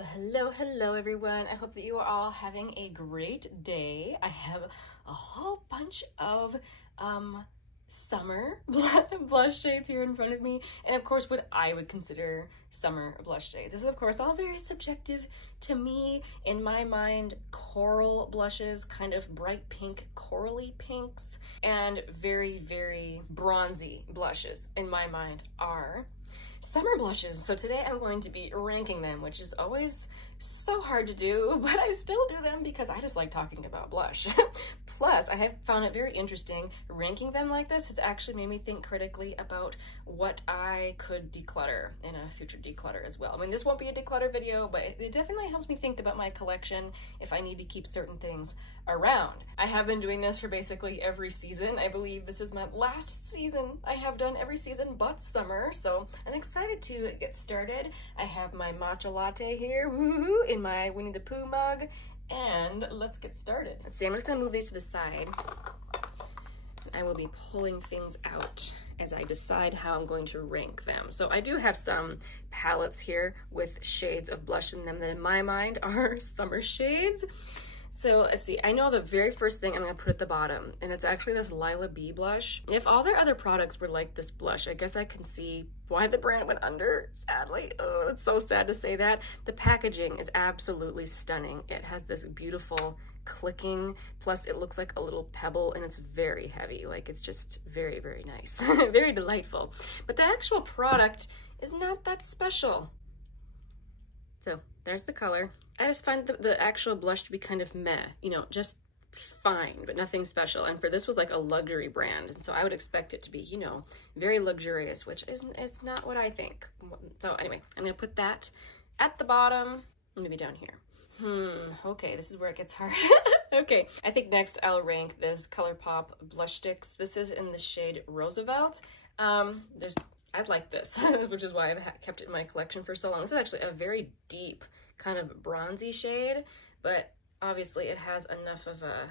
Well, hello everyone. I hope that you are all having a great day. I have a whole bunch of summer blush shades here in front of me, and of course what I would consider summer blush shades. This is of course all very subjective to me. In my mind, coral blushes, kind of bright pink, corally pinks, and very bronzy blushes in my mind are summer blushes. So today I'm going to be ranking them, which is always so hard to do, but I still do them because I just like talking about blush. Plus, I have found it very interesting ranking them like this. It's actually made me think critically about what I could declutter in a future declutter as well. I mean, this won't be a declutter video, but it definitely helps me think about my collection if I need to keep certain things around. I have been doing this for basically every season. I believe this is my last season. I have done every season but summer, so I'm excited to get started. I have my matcha latte here, woohoo, in my Winnie the Pooh mug, and let's get started. Let's see, I'm just gonna move these to the side. I will be pulling things out as I decide how I'm going to rank them. So I do have some palettes here with shades of blush in them that in my mind are summer shades. So let's see, I know the very first thing I'm gonna put at the bottom, and it's actually this Lila B blush. If all their other products were like this blush, I guess I can see why the brand went under, sadly. Oh, it's so sad to say that. The packaging is absolutely stunning. It has this beautiful clicking, plus it looks like a little pebble, and it's very heavy. Like, it's just very nice, very delightful. But the actual product is not that special. So there's the color. I just find the actual blush to be kind of meh, you know, just fine, but nothing special. And for this was like a luxury brand, and so I would expect it to be, you know, very luxurious, which it's not what I think. So anyway, I'm gonna put that at the bottom, maybe down here. Okay, this is where it gets hard. Okay, I think next I'll rank this ColourPop blush sticks. This is in the shade Roosevelt. I'd like this, which is why I've kept it in my collection for so long. This is actually a very deep, kind of bronzy shade, but obviously it has enough of a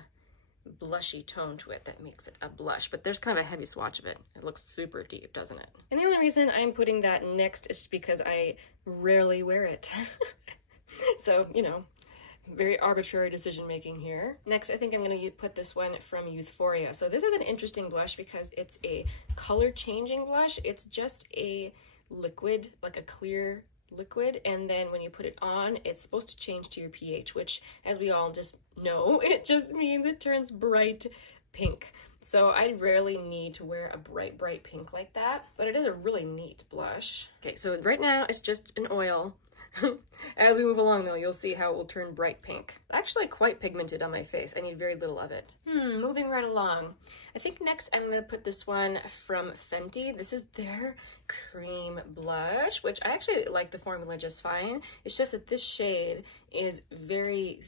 blushy tone to it that makes it a blush, but there's kind of a heavy swatch of it. It looks super deep, doesn't it? And the only reason I'm putting that next is because I rarely wear it. So, you know, very arbitrary decision making here. Next, I think I'm going to put this one from Youthforia. So this is an interesting blush because it's a color changing blush. It's just a liquid, like a clear liquid, and then when you put it on, it's supposed to change to your pH, which, as we all just know, it just means it turns bright pink. So I rarely need to wear a bright pink like that, but it is a really neat blush. Okay, so right now it's just an oil. As we move along though, you'll see how it will turn bright pink. Actually quite pigmented on my face. I need very little of it. Moving right along. I think next I'm going to put this one from Fenty. This is their cream blush, which I actually like the formula just fine. It's just that this shade is very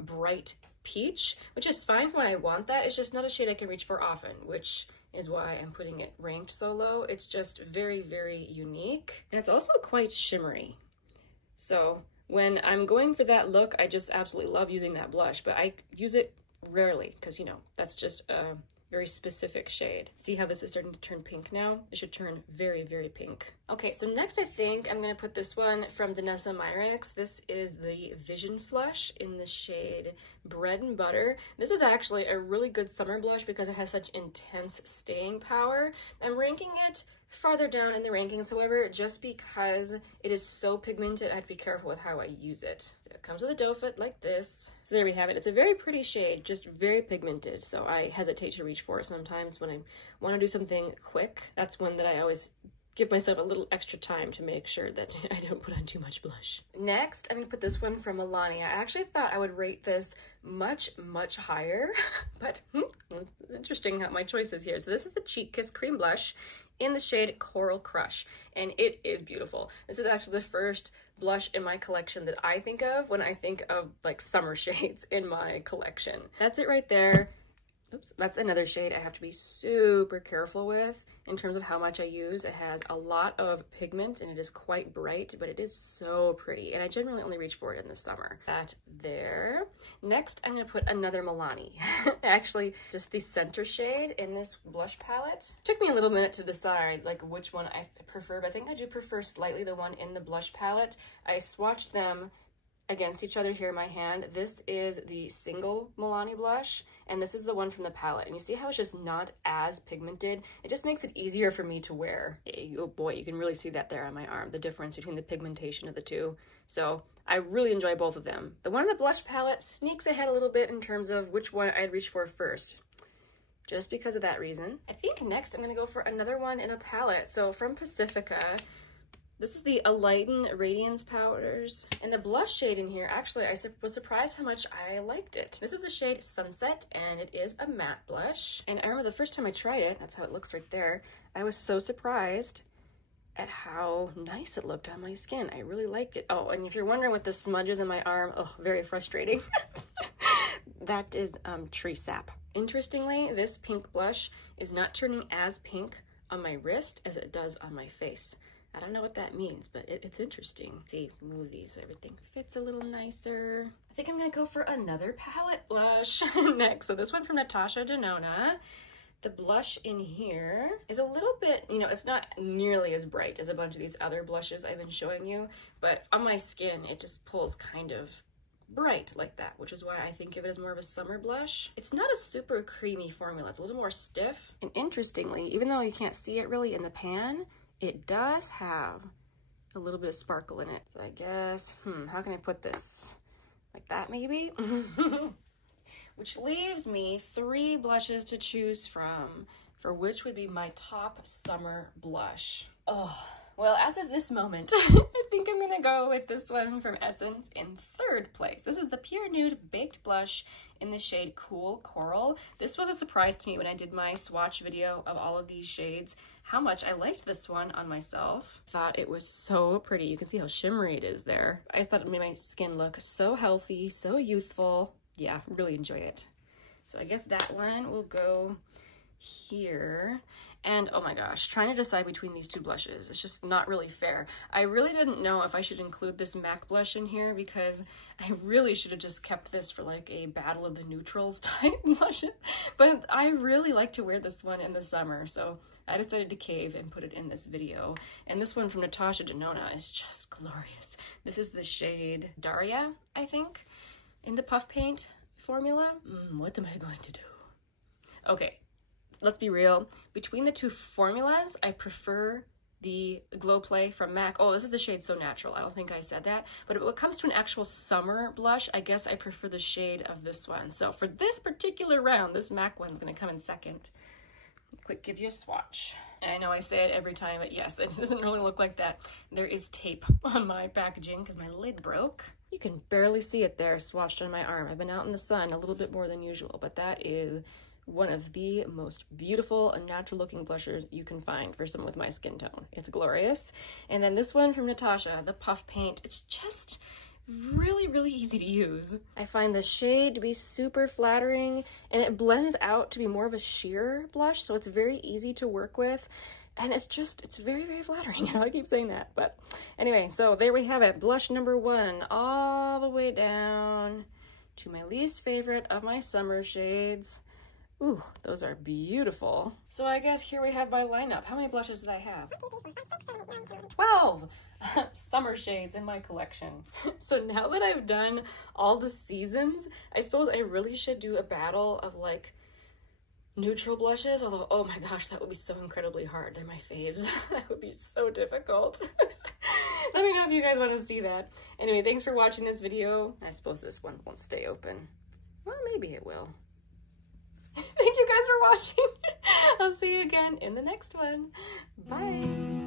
bright peach, which is fine when I want that. It's just not a shade I can reach for often, which is why I'm putting it ranked so low. It's just very unique, and it's also quite shimmery. So when I'm going for that look, I just absolutely love using that blush, but I use it rarely because, you know, that's just a very specific shade. See how this is starting to turn pink now? It should turn very pink. Okay, so next I think I'm gonna put this one from Danessa Myricks. This is the Vision Flush in the shade Bread and Butter. This is actually a really good summer blush because it has such intense staying power. I'm ranking it farther down in the rankings, however, just because it is so pigmented, I have to be careful with how I use it. So it comes with a doe foot like this. So there we have it. It's a very pretty shade, just very pigmented, so I hesitate to reach for it sometimes when I want to do something quick. That's one that I always give myself a little extra time to make sure that I don't put on too much blush. Next, I'm gonna put this one from Milani. I actually thought I would rate this much higher, but it's interesting how my choice is here. So this is the Cheek Kiss Cream Blush in the shade Coral Crush, and it is beautiful. This is actually the first blush in my collection that I think of when I think of like summer shades in my collection. That's it right there. Oops, that's another shade I have to be super careful with in terms of how much I use. It has a lot of pigment and it is quite bright, but it is so pretty. And I generally only reach for it in the summer. That there. Next, I'm gonna put another Milani. Actually, just the center shade in this blush palette. It took me a little minute to decide like which one I prefer, but I think I do prefer slightly the one in the blush palette. I swatched them against each other here in my hand. This is the single Milani blush, and this is the one from the palette. And you see how it's just not as pigmented? It just makes it easier for me to wear. Oh boy, you can really see that there on my arm, the difference between the pigmentation of the two. So I really enjoy both of them. The one in the blush palette sneaks ahead a little bit in terms of which one I'd reach for first, just because of that reason. I think next I'm gonna go for another one in a palette. So from Pacifica, this is the Enlighten Radiance Powders. And the blush shade in here, actually, I was surprised how much I liked it. This is the shade Sunset, and it is a matte blush. And I remember the first time I tried it, that's how it looks right there, I was so surprised at how nice it looked on my skin. I really liked it. Oh, and if you're wondering what the smudges in my arm, oh, very frustrating. That is tree sap. Interestingly, this pink blush is not turning as pink on my wrist as it does on my face. I don't know what that means, but it's interesting. Let's see, move these so everything fits a little nicer. I think I'm gonna go for another palette blush next. So this one from Natasha Denona. The blush in here is a little bit, you know, it's not nearly as bright as a bunch of these other blushes I've been showing you, but on my skin, it just pulls kind of bright like that, which is why I think of it as more of a summer blush. It's not a super creamy formula. It's a little more stiff. And interestingly, even though you can't see it really in the pan, it does have a little bit of sparkle in it. So I guess, how can I put this? Like that maybe? Which leaves me 3 blushes to choose from, for which would be my top summer blush. Oh, well, as of this moment, I think I'm gonna go with this one from Essence in 3rd place. This is the Pure Nude Baked Blush in the shade Cool Coral. This was a surprise to me when I did my swatch video of all of these shades, how much I liked this one on myself. Thought it was so pretty. You can see how shimmery it is there. I thought it made my skin look so healthy, so youthful. Yeah, really enjoy it. So I guess that one will go here. And oh my gosh, trying to decide between these 2 blushes, it's just not really fair. I really didn't know if I should include this MAC blush in here because I really should have just kept this for like a battle of the neutrals type blush. But I really like to wear this one in the summer, so I decided to cave and put it in this video. And this one from Natasha Denona is just glorious. This is the shade Daria, I think, in the puff paint formula. What am I going to do? Okay. Let's be real. Between the 2 formulas, I prefer the Glow Play from MAC. Oh, this is the shade So Natural. I don't think I said that. But when it comes to an actual summer blush, I guess I prefer the shade of this one. So for this particular round, this MAC one's going to come in 2nd. Quick, give you a swatch. I know I say it every time, but yes, it doesn't really look like that. There is tape on my packaging because my lid broke. You can barely see it there swatched on my arm. I've been out in the sun a little bit more than usual, but that is one of the most beautiful and natural looking blushers you can find for someone with my skin tone. It's glorious. And then this one from Natasha, the puff paint, it's just really, really easy to use. I find the shade to be super flattering and it blends out to be more of a sheer blush, so it's very easy to work with. And it's very, very flattering. I know I keep saying that, but anyway, so there we have it. Blush number 1, all the way down to my least favorite of my summer shades. Ooh, those are beautiful. So I guess here we have my lineup. How many blushes did I have? 12 summer shades in my collection. So now that I've done all the seasons, I suppose I really should do a battle of like neutral blushes, although, oh my gosh, that would be so incredibly hard. They're my faves. That would be so difficult. Let me know if you guys want to see that. Anyway, thanks for watching this video. I suppose this one won't stay open. Well, maybe it will. Thank you guys for watching. I'll see you again in the next one. Bye.